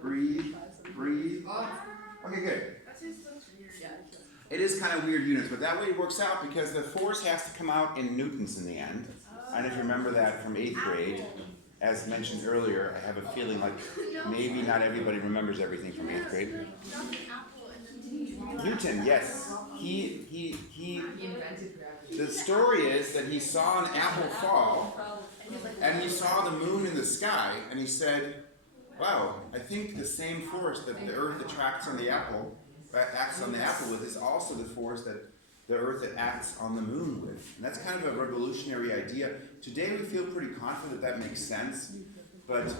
breathe. Okay, good. It is kind of weird units, but that way it works out because the force has to come out in newtons in the end. I don't know if you remember that from 8th grade. As mentioned earlier, I have a feeling like maybe not everybody remembers everything from 8th grade. Newton, yes. The story is that he saw an apple fall, and he saw the moon in the sky, and he said, wow, I think the same force that the Earth acts on the apple with is also the force that the Earth acts on the moon with. And that's kind of a revolutionary idea. Today we feel pretty confident that makes sense, but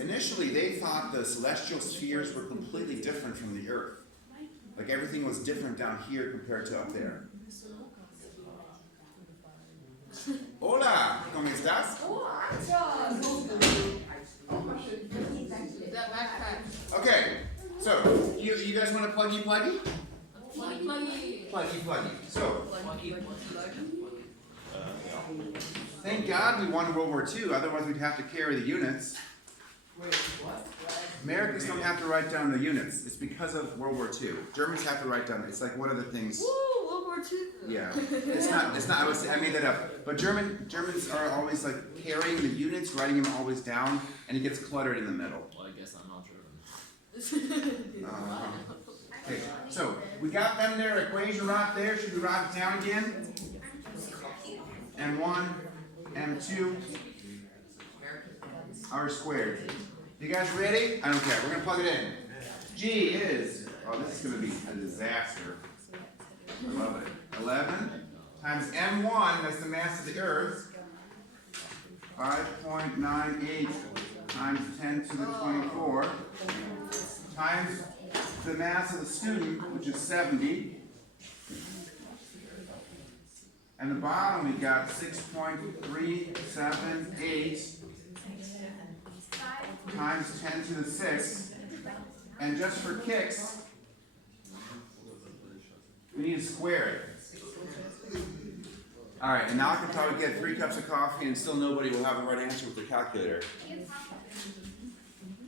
initially they thought the celestial spheres were completely different from the Earth. Like everything was different down here compared to up there. Hola, ¿cómo estás? Okay, so you guys want to pluggy? Pluggy. So, thank God we won World War II, otherwise we'd have to carry the units. Wait, what? Americans don't have to write down the units. It's because of World War II. Germans have to write down. It's like one of the things. Woo, World War II. Yeah, it's not. I made that up. But Germans are always like carrying the units, writing them always down, and it gets cluttered in the middle. Well, I guess I'm not German. Okay, so we got them there. Equation right there. Should we write it down again? M1, M2, R squared. You guys ready? I don't care. We're gonna plug it in. G is, this is gonna be a disaster. I love it. 11 times M1, that's the mass of the Earth. 5.98 times 10 to the 24 times the mass of the student, which is 70. And the bottom we got 6.378 times 10 to the 6. And just for kicks, we need to square it. Alright, and now I can probably get 3 cups of coffee and still nobody will have the right answer with their calculator.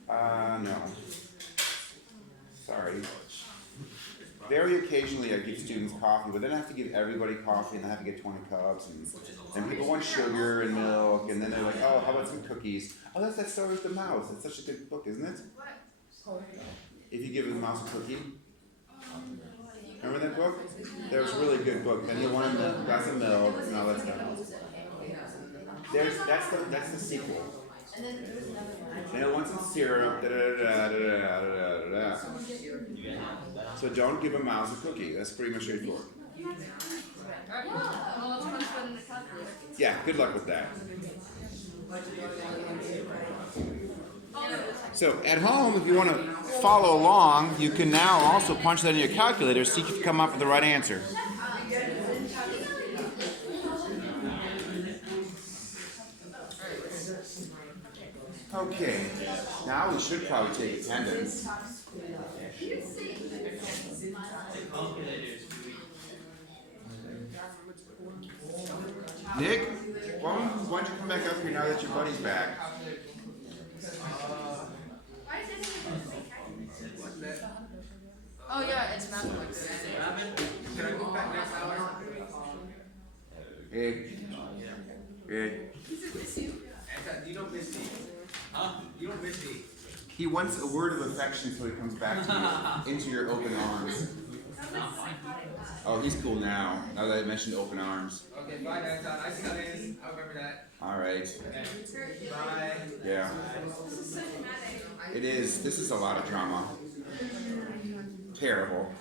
No. Sorry. Very occasionally I give students coffee, but then I have to give everybody coffee and I have to get 20 cups. And people want sugar and milk, and then they're like, oh, how about some cookies? Oh, that's that story with the mouse. It's such a good book, isn't it? If you give the mouse a cookie. Remember that book? That was a really good book. Then you want a glass of milk and all that stuff. That's the sequel. Then it wants some syrup. So don't give a mouse a cookie. That's pretty much straightforward. Yeah, good luck with that. So at home, if you want to follow along, you can now also punch that in your calculator, see if you can come up with the right answer. Okay, now we should probably take attendance. Nick, why don't you come back up here now that your buddy's back? Oh yeah, it's not like this. Can I go back next hour? Good. You don't miss me. Huh? You don't miss me. He wants a word of affection so he comes back to you, into your open arms. Oh, he's cool now that I mentioned open arms. Okay, bye, guys. Nice studies. I'll remember that. Alright. Okay. Bye. Yeah. It is. This is a lot of drama. Terrible.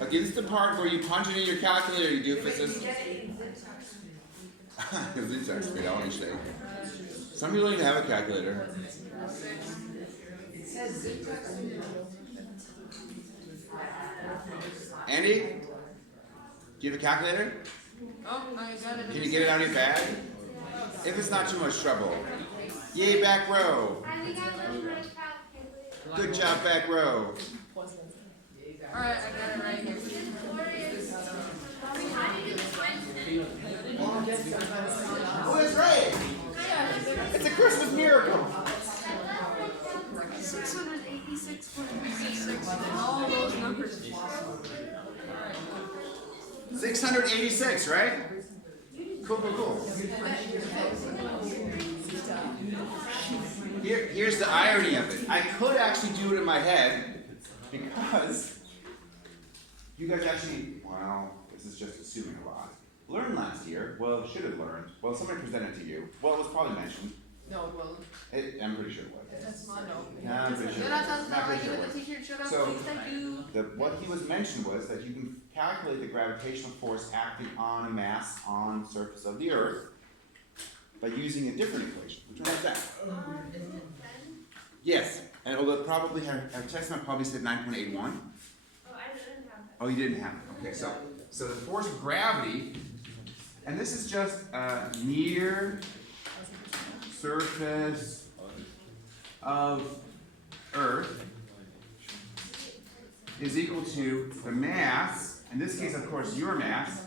Okay, this is the part where you punch it in your calculator, you doofuses. Syntax grade, I want to say. Some people don't even have a calculator. Andy? Do you have a calculator? Oh, I got it. Can you get it out of your bag? If it's not too much trouble. Yay, back row. Good job, back row. Alright, I got it right here. Oh, that's right. Yeah, It's a Christmas miracle. 686.66. All those numbers. Alright. 686, right? Cool, cool, cool. Here's the irony of it. I could actually do it in my head because you guys actually, well, this is just assuming a lot. Learned last year. Well, should have learned. Well, somebody presented to you. Well, it was probably mentioned. No, well, I'm pretty sure it was. that's my no. Yeah, I'm pretty sure. Jonathan's Not not pretty like sure you it with was. the t-shirt. Shut up, So- please. Thank you. What he was mentioned was that you can calculate the gravitational force acting on a mass on the surface of the Earth by using a different equation. Which one was that? Yes, and although probably our text note probably said 9.81. Oh, you didn't have it. Okay, so the force of gravity, and this is just near surface of Earth is equal to the mass, in this case, of course, your mass,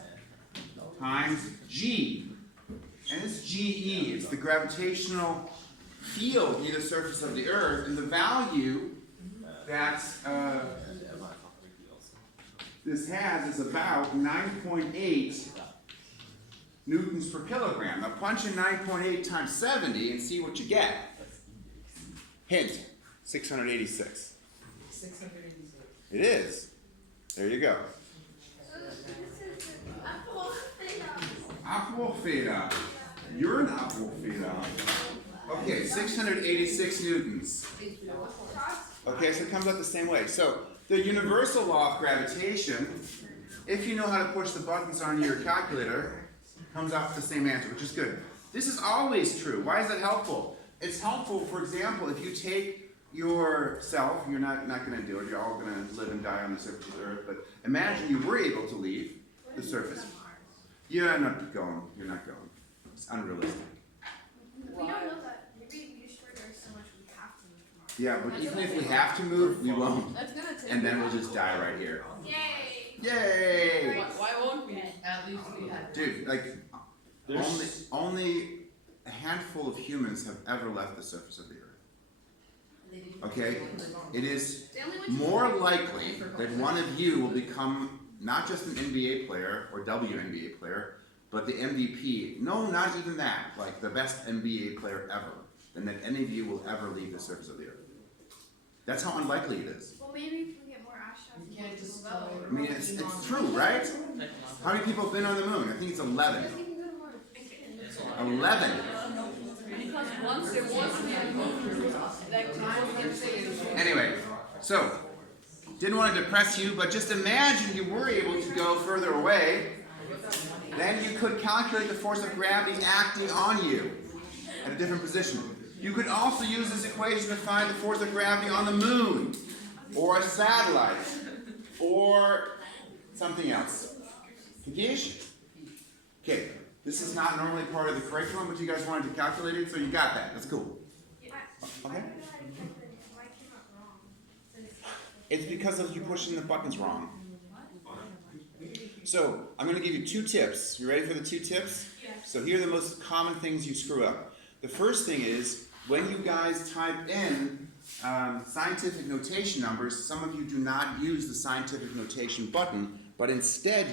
times g. And this GE, it's the gravitational field near the surface of the Earth, and the value that this has is about 9.8 newtons per kilogram. Now punch in 9.8 times 70 and see what you get. Hint, 686. 686. It is. There you go. Apple theta. You're an apple theta. Okay, 686 newtons. Okay, so it comes out the same way. So the universal law of gravitation, if you know how to push the buttons on your calculator, comes out with the same answer, which is good. This is always true. Why is that helpful? It's helpful, for example, if you take yourself, you're not going to do it, you're all going to live and die on the surface of the Earth, but imagine you were able to leave the surface. You're not going. You're not going. It's unrealistic. We don't know that. Maybe we just there's so much we have to move tomorrow. Yeah, but even if we have to move, we won't. That's gonna take. And then we'll just die right here. Yay! Yay! Why won't we? At least we had. Dude, like, only a handful of humans have ever left the surface of the Earth. Okay? It is They only went to more likely that one of you will become not just an NBA player or WNBA player, but the MVP. No, not even that. Like the best NBA player ever. Than that any of you will ever leave the surface of the Earth. That's how unlikely it is. Well, maybe if we get more astronauts, You can't just we'll I mean, it's true, right? How many people have been on the moon? I think it's 11. 11. Because once there was a movement, like time can say. Anyway, so didn't want to depress you, but just imagine you were able to go further away. Then you could calculate the force of gravity acting on you at a different position. You could also use this equation to find the force of gravity on the moon, or a satellite, or something else. Capiche? Okay, this is not normally part of the curriculum, but you guys wanted to calculate it, so you got that. That's cool. Okay? It's because of you pushing the buttons wrong. So, I'm going to give you 2 tips. You ready for the 2 tips? So here are the most common things you screw up. The first thing is, when you guys type in scientific notation numbers, some of you do not use the scientific notation button, but instead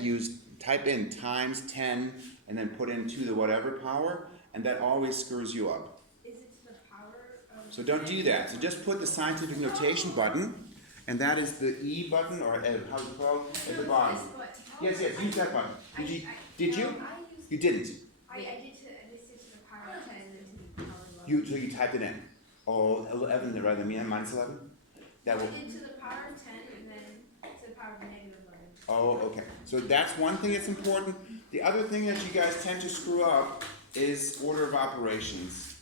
type in times 10 and then put in to the whatever power, and that always screws you up. Is it to the power of... So don't do that. So just put the scientific notation button, and that is the E button, or how it's called, at the bottom. Yes, use that button. Did you? You didn't. I did to the power of 10 and then to the power of 11. So you typed it in. Oh, 11 rather than minus 11? That will. I did to the power of 10 and then to the power of negative 11. Oh, okay. So that's one thing that's important. The other thing that you guys tend to screw up is order of operations.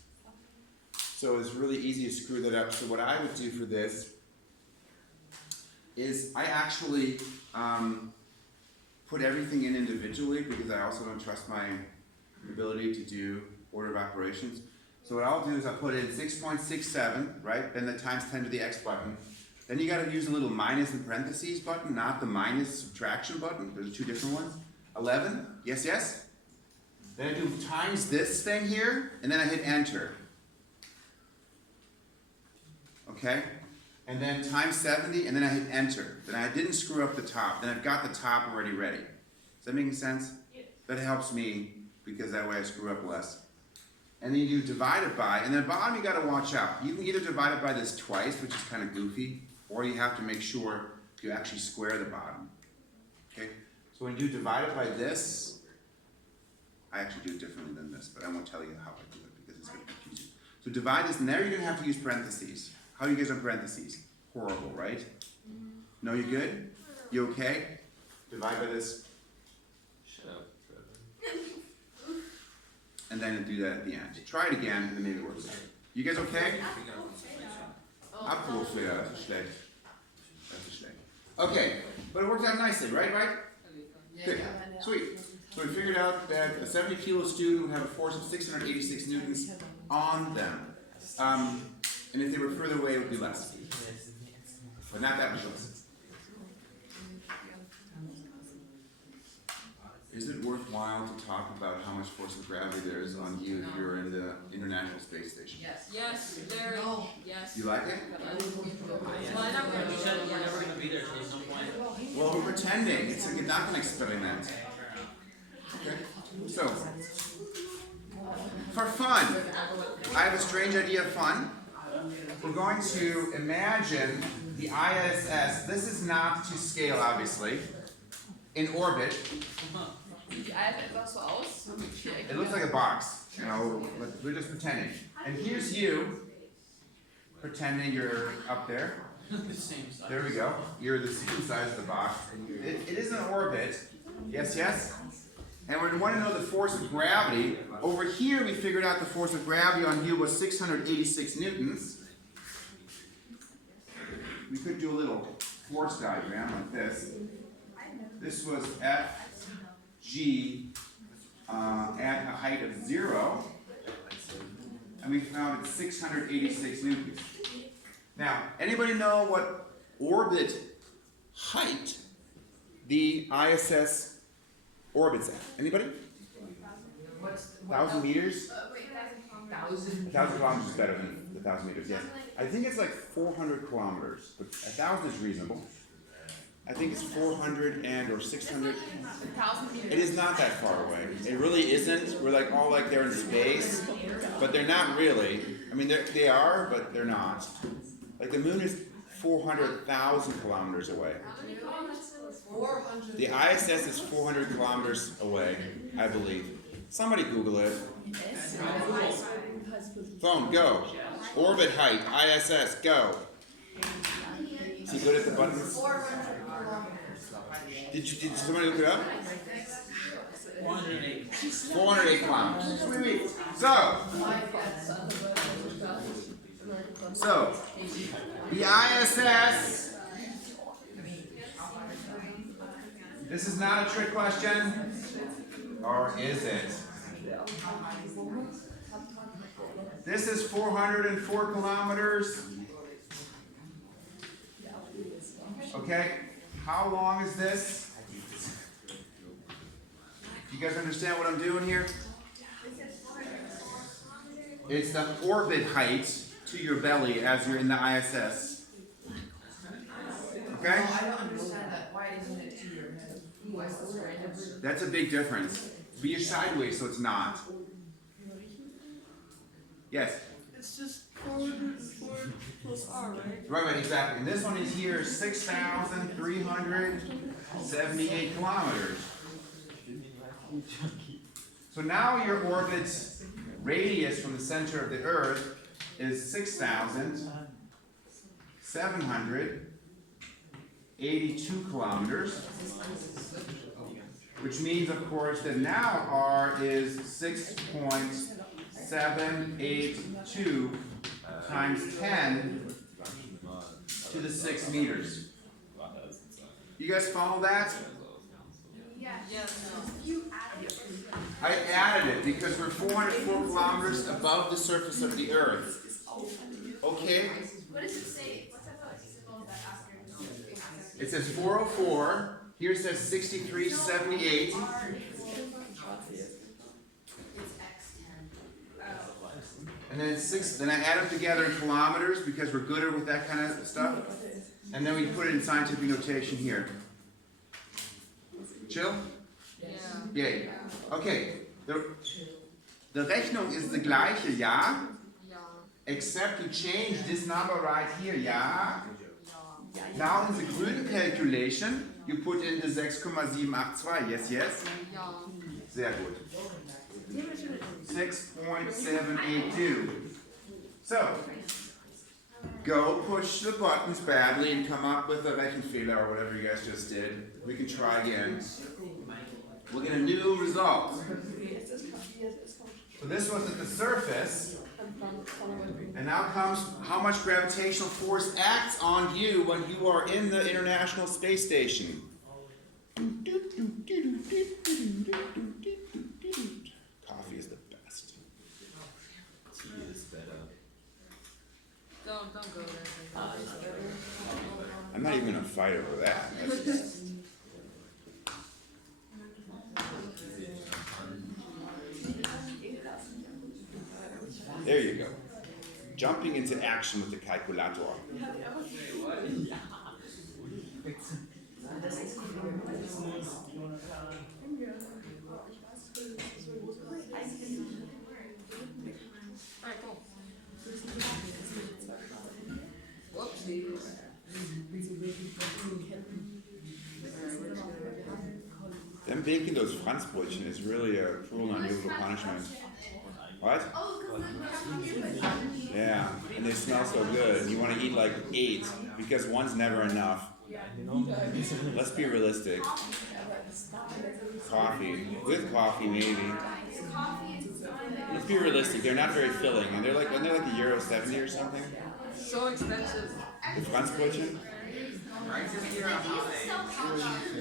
So it's really easy to screw that up. So what I would do for this is I actually put everything in individually because I also don't trust my ability to do order of operations. So what I'll do is I'll put in 6.67, right? Then the times 10 to the x button. Then you got to use a little minus in parentheses button, not the minus subtraction button. There's 2 different ones. 11, yes. Then I do times this thing here, and then I hit enter. Okay? And then times 70, and then I hit enter. Then I didn't screw up the top. Then I've got the top already ready. Is that making sense? That helps me because that way I screw up less. And then you do divide it by, and then bottom you gotta watch out. You can either divide it by this twice, which is kind of goofy, or you have to make sure you actually square the bottom. Okay? So when you divide it by this, I actually do it differently than this, but I won't tell you how I do it because it's gonna confuse you. So divide this, and there you're gonna have to use parentheses. How do you guys on parentheses? Horrible, right? No, you good? You okay? Divide by this, Shut up, Trevor. and then do that at the end. Try it again, and then maybe it works. You guys okay? Abwurf, ja, das ist schlecht. Das ist schlecht. Okay, but it worked out nicely, right? Right? Good. Sweet. So we figured out that a 70 kilo student would have a force of 686 newtons on them. And if they were further away, it would be less. But not that much less. Is it worthwhile to talk about how much force of gravity there is on you if you're in the International Space Station? Yes. Yes, very, No. yes. You like it? Well, I'm not gonna We do said it, we're yes. never gonna be there, so there's no point. Well, we're pretending. It's a Gedanken experiment. Okay. So, for fun, I have a strange idea of fun. We're going to imagine the ISS. This is not to scale, obviously. In orbit. Die Eiffel etwas so aus. It looks like a box, you know, but we're just pretending. And here's you, pretending you're up there. The same size. There we go. You're the same size of the box. It is an orbit. Yes, yes? And we want to know the force of gravity. Over here, we figured out the force of gravity on you was 686 newtons. We could do a little force diagram like this. This was Fg at a height of 0, and we found it's 686 newtons. Now, anybody know what orbit height the ISS orbits at? Anybody? What's 1,000 meters? Wait, 1,000? 1,000 kilometers is better than the 1,000 meters, yes. I think it's like 400 kilometers, but 1,000 is reasonable. I think it's 400 or 600. 1,000 meters. It is not that far away. It really isn't. We're like all like they're in space, but they're not really. I mean, they are, but they're not. Like the moon is 400,000 kilometers away. 400. The ISS is 400 kilometers away, I believe. Somebody Google it. Phone, go. Orbit height, ISS, go. Is he good at the buttons? 400 kilometers. Did somebody look it up? 108. 408 kilometers. Sweet. So the ISS. This is not a trick question, or is it? This is 404 kilometers. Okay, how long is this? You guys understand what I'm doing here? It's the orbit height to your belly as you're in the ISS. Okay? No, I don't understand that. Why isn't it to your head? Why is this random? That's a big difference. Be sideways so it's not. Yes? It's just 404 plus R, right? Right, exactly. And this one is here 6,378 kilometers. So now your orbit's radius from the center of the Earth is 6,782 kilometers, which means, of course, that now R is 6.782 times 10 to the 6 meters. You guys follow that? Yes. You added it. I added it because we're 404 kilometers above the surface of the Earth. Okay? What does it say? What's that symbol that after? It says 404. Here it says 6378. It's X10. And then it's 6, then I add them together in kilometers because we're gooder with that kind of stuff. And then we put it in scientific notation here. Chill? Yay. Okay. The Rechnung ist die gleiche, ja? Except you change this number right here, ja? Now in the grüne calculation, you put in the 6,782. Yes, yes? Sehr gut. 6.782. So, go push the buttons badly and come up with a Rechenfehler or whatever you guys just did. We can try again. We'll get a new result. So this was at the surface. And now comes how much gravitational force acts on you when you are in the International Space Station. Coffee is the best. Tea is better. Don't go there. I'm not even gonna fight over that. That's just- There you go. Jumping into action with the calculator. Alright, cool. Whoopsies. Them baking those Franzbrötchen is really a cruel and unusual punishment. What? Yeah, and they smell so good. You want to eat like 8 because one's never enough. Let's be realistic. Coffee, with coffee maybe. Let's be realistic. They're not very filling, and they're like €1.70 or something. So expensive. The Franzbrötchen.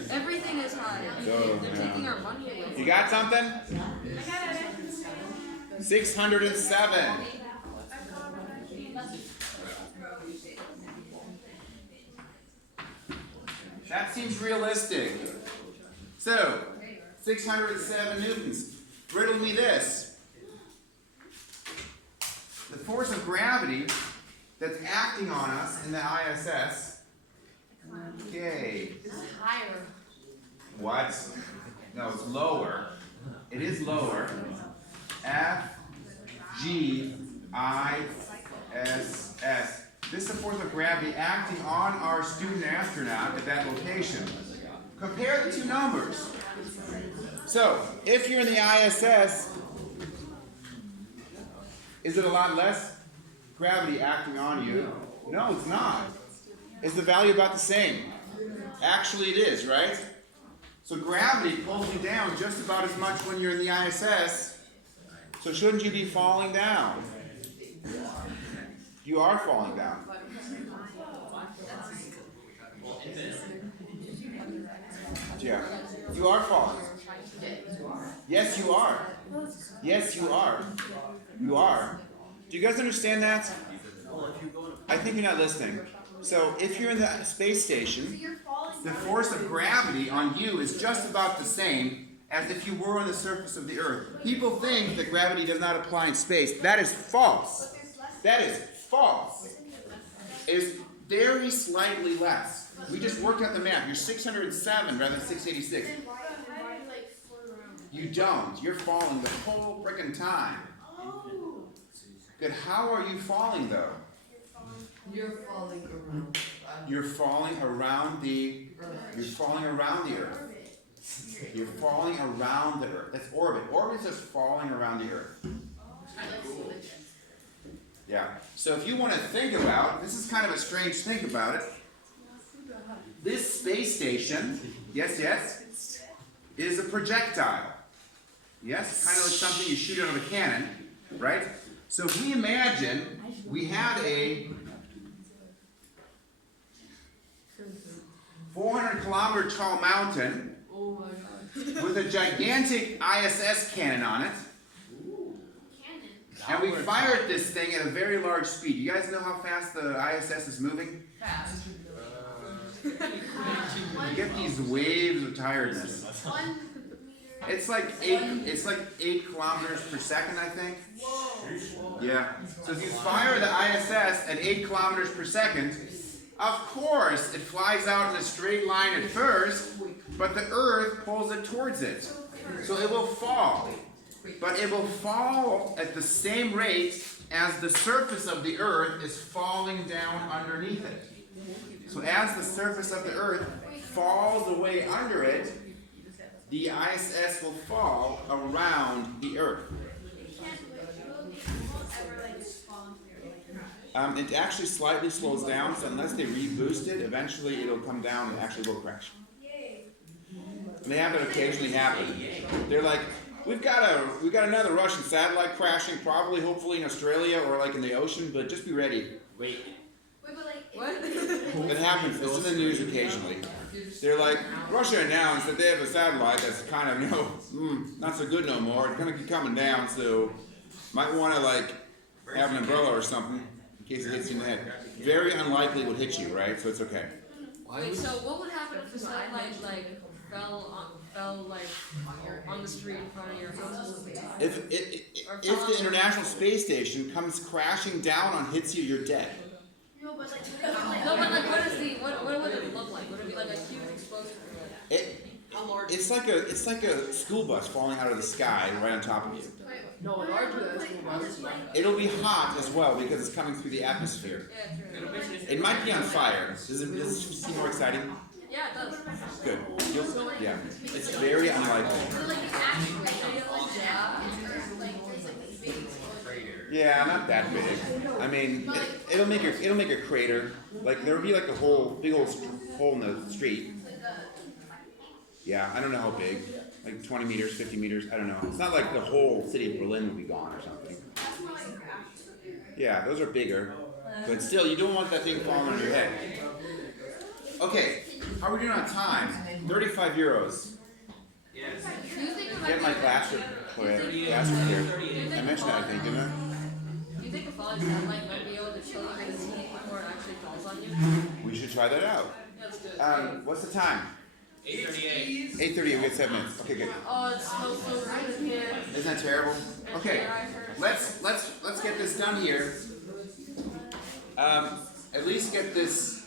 Everything is high. So, They're taking our money away. You got something? 607. That seems realistic. So, 607 newtons. Riddle me this. The force of gravity that's acting on us in the ISS. Okay. This is higher. What? No, it's lower. It is lower. F, G, I, S, S. This is the force of gravity acting on our student astronaut at that location. Compare the two numbers. So, if you're in the ISS, is it a lot less gravity acting on you? No, it's not. Is the value about the same? Actually, it is, right? So gravity pulls you down just about as much when you're in the ISS. So shouldn't you be falling down? You are falling down. Yeah. You are falling. Yes, you are. Yes, you are. You are. Do you guys understand that? I think you're not listening. So if you're in the space station, the force of gravity on you is just about the same as if you were on the surface of the Earth. People think that gravity does not apply in space. That is false. That is false. It is very slightly less. We just worked out the math. You're 607 rather than 686. You don't. You're falling the whole frickin' time. Good. How are you falling though? You're falling around. You're falling around the. You're falling around the Earth. You're falling around the Earth. That's orbit. Orbit is just falling around the Earth. Yeah. So if you want to think about, this is kind of a strange think about it. This space station, yes, yes, is a projectile. Yes, kind of like something you shoot out of a cannon, right? So if we imagine we had a 400-kilometer tall mountain with a gigantic ISS cannon on it, and we fired this thing at a very large speed. You guys know how fast the ISS is moving? Fast. You get these waves of tiredness. 1 meter It's like 8 kilometers per second, I think. Yeah. So if you fire the ISS at 8 kilometers per second, of course it flies out in a straight line at first, but the Earth pulls it towards it. So it will fall. But it will fall at the same rate as the surface of the Earth is falling down underneath it. So as the surface of the Earth falls away under it, the ISS will fall around the Earth. It actually slightly slows down, so unless they reboost it, eventually it'll come down and actually will crash. And they have it occasionally happen. They're like, we've got another Russian satellite crashing, probably, hopefully in Australia or like in the ocean, but just be ready. Wait. Wait, but like, What? It happens. It's in the news occasionally. They're like, Russia announced that they have a satellite that's kind of, not so good no more. It's gonna keep coming down, so might want to like have an umbrella or something in case it hits you in the head. Very unlikely it would hit you, right? So it's okay. Wait, so what would happen if the satellite like fell like on the street in front of your house? If the International Space Station comes crashing down and hits you, you're dead. no, but like, No, but like, what would it look like? Would it be like a huge explosion? It's like a school bus falling out of the sky right on top of you. No, larger than a school bus. It'll be hot as well because it's coming through the atmosphere. Yeah, true. It might be on fire. Does it seem more exciting? Yeah, it does. Good. Yeah. It's very unlikely. so like the actual like there's like this big explosion. Yeah, not that big. I mean, it'll make a crater. Like there'll be like a big old hole in the street. Yeah, I don't know how big. Like 20 meters, 50 meters. I don't know. It's not like the whole city of Berlin will be gone or something. That's more like crash. Yeah, those are bigger. But still, you don't want that thing falling on your head. Okay, how are we doing on time? 35 euros. Yes. Do you think it might Get be my glass repaired. I mentioned that, I think, didn't I? Do you think a falling satellite might be able to kill you in the teeth before it actually falls on you? We should try that out. Yeah, let's do it. What's the time? 8:38. 8:30. We got 7 minutes. Okay, good. Oh, it smells so good in here. Isn't that terrible? Okay, Yeah, I heard. let's get this done here. At least get this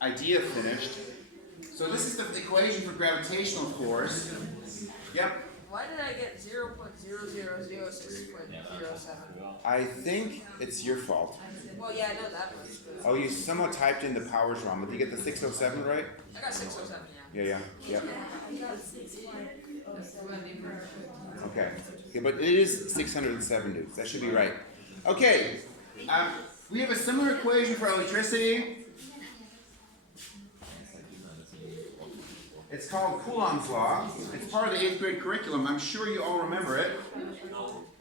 idea finished. So this is the equation for gravitational force. Yep. Why did I get 0.0006.07? I think it's your fault. Well, yeah, I know that was good. Oh, you somewhat typed in the powers wrong, but did you get the 607 right? I got 607, yeah. Yeah. Yep. Okay. Okay, but it is 607 newtons. That should be right. Okay. We have a similar equation for electricity. It's called Coulomb's law. It's part of the 8th grade curriculum. I'm sure you all remember it.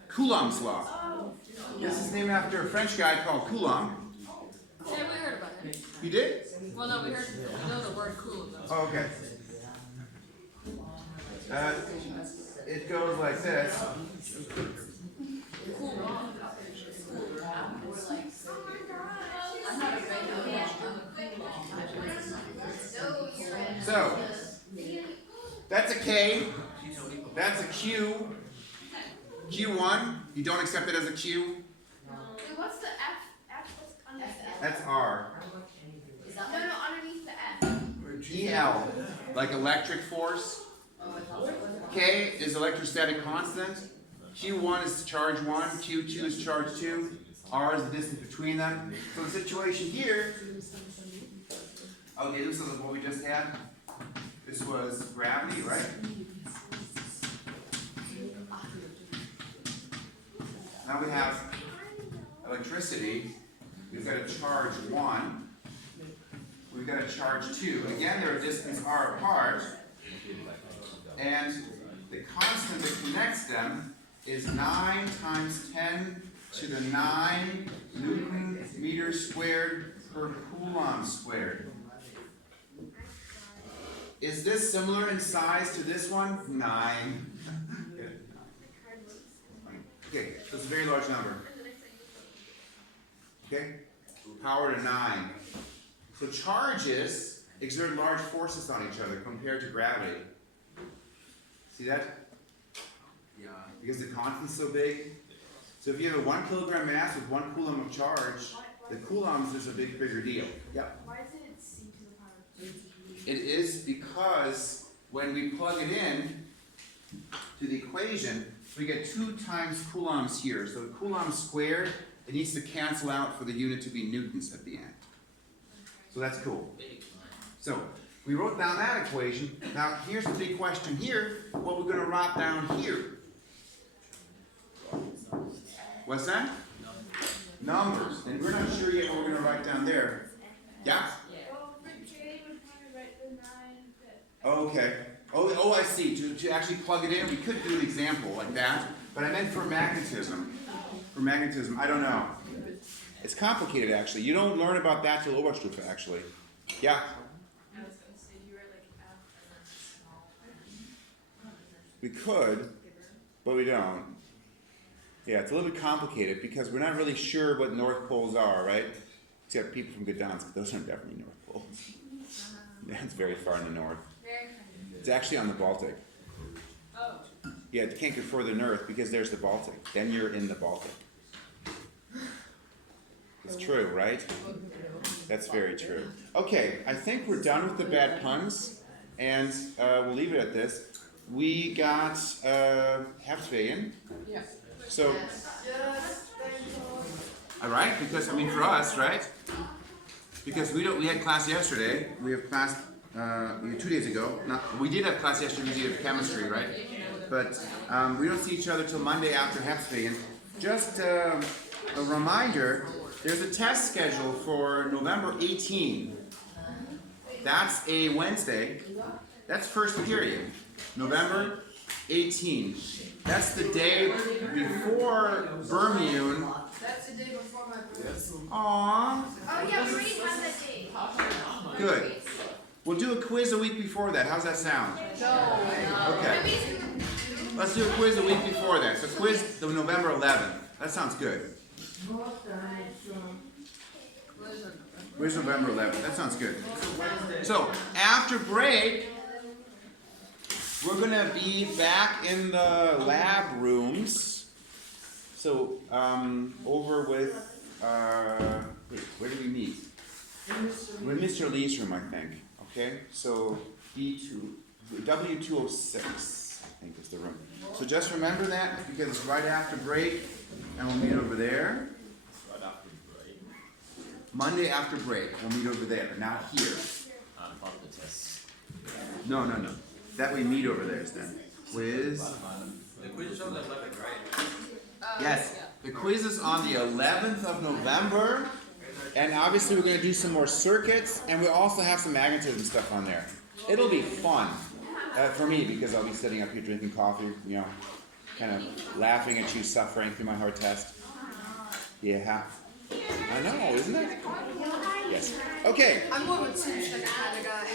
Coulomb's law. This is named after a French guy called Coulomb. Yeah, we heard about it. You did? Well, no, we know the word cool though. Oh, okay. It goes like this. So, that's a K, that's a Q, Q1, you don't accept it as a Q, Wait, what's the F? F what's underneath the F? that's R. No, underneath the F. EL, like electric force. K is electrostatic constant. Q1 is charge 1, Q2 is charge 2, R is the distance between them. So the situation here, okay, this is what we just had. This was gravity, right? Now we have electricity. We've got a charge 1. We've got a charge 2. Again, they're a distance r apart. And the constant that connects them is 9 times 10 to the 9 Newton meters squared per Coulomb squared. Is this similar in size to this one? 9. Okay, so it's a very large number. Okay? Power to 9. So charges exert large forces on each other compared to gravity. See that? Yeah. Because the constant's so big. So if you have a 1 kilogram mass with 1 coulomb of charge, the coulombs is a bigger deal. Yep. Why is it C to the power of 2? It is because when we plug it in to the equation, we get 2 times coulombs here. So the coulomb squared, it needs to cancel out for the unit to be newtons at the end. So that's cool. So we wrote down that equation. Now here's the big question here. What we're going to write down here? What's that? Numbers. And we're not sure yet what we're going to write down there. Yeah? Well, for J, we'd probably write the 9. Okay. Oh, I see. To actually plug it in, we could do an example like that. But I meant for magnetism. For magnetism, I don't know. It's complicated, actually. You don't learn about that till Oberstufe, actually. Yeah? I was going to say, you write like F and then small. We could, but we don't. Yeah, it's a little bit complicated because we're not really sure what North Poles are, right? Except people from Gdansk, those aren't definitely North Poles. That's very far in the north. Very It's actually on the Baltic. Oh. Yeah, you can't go further north because there's the Baltic. Then you're in the Baltic. It's true, right? That's very true. Okay, I think we're done with the bad puns, and we'll leave it at this. We got Herbstferien. Yeah. So, all right, because I mean for us, right? Because we had class yesterday. We have class 2 days ago. We did have class yesterday. We did have chemistry, right? But we don't see each other till Monday after Herbstferien. Just a reminder. There's a test scheduled for November 18. That's a Wednesday. That's first period. November 18. That's the day before Bermune. That's the day before my birthday. Aww. Oh, yeah, we already have that date. Good. We'll do a quiz a week before that. How's that sound? Okay. Let's do a quiz a week before that. So quiz the November 11th. That sounds good. Where's November 11th? That sounds good. So, after break, we're going to be back in the lab rooms. So, over with, wait, where do we meet? With Mr. Lee's room, I think. Okay? So, W206, I think is the room. So just remember that because it's right after break, and we'll meet over there. Right after break. Monday after break, we'll meet over there, not here. Part of the test. No. That we meet over there then. Quiz. The quiz is on the 11th, right? Yes, the quiz is on the 11th of November, and obviously we're going to do some more circuits, and we also have some magnetism stuff on there. It'll be fun for me because I'll be sitting up here drinking coffee, you know, kind of laughing at you suffering through my hard test. Yeah, I know, isn't it? Yes. Okay. I'm more of a two-step kind of guy.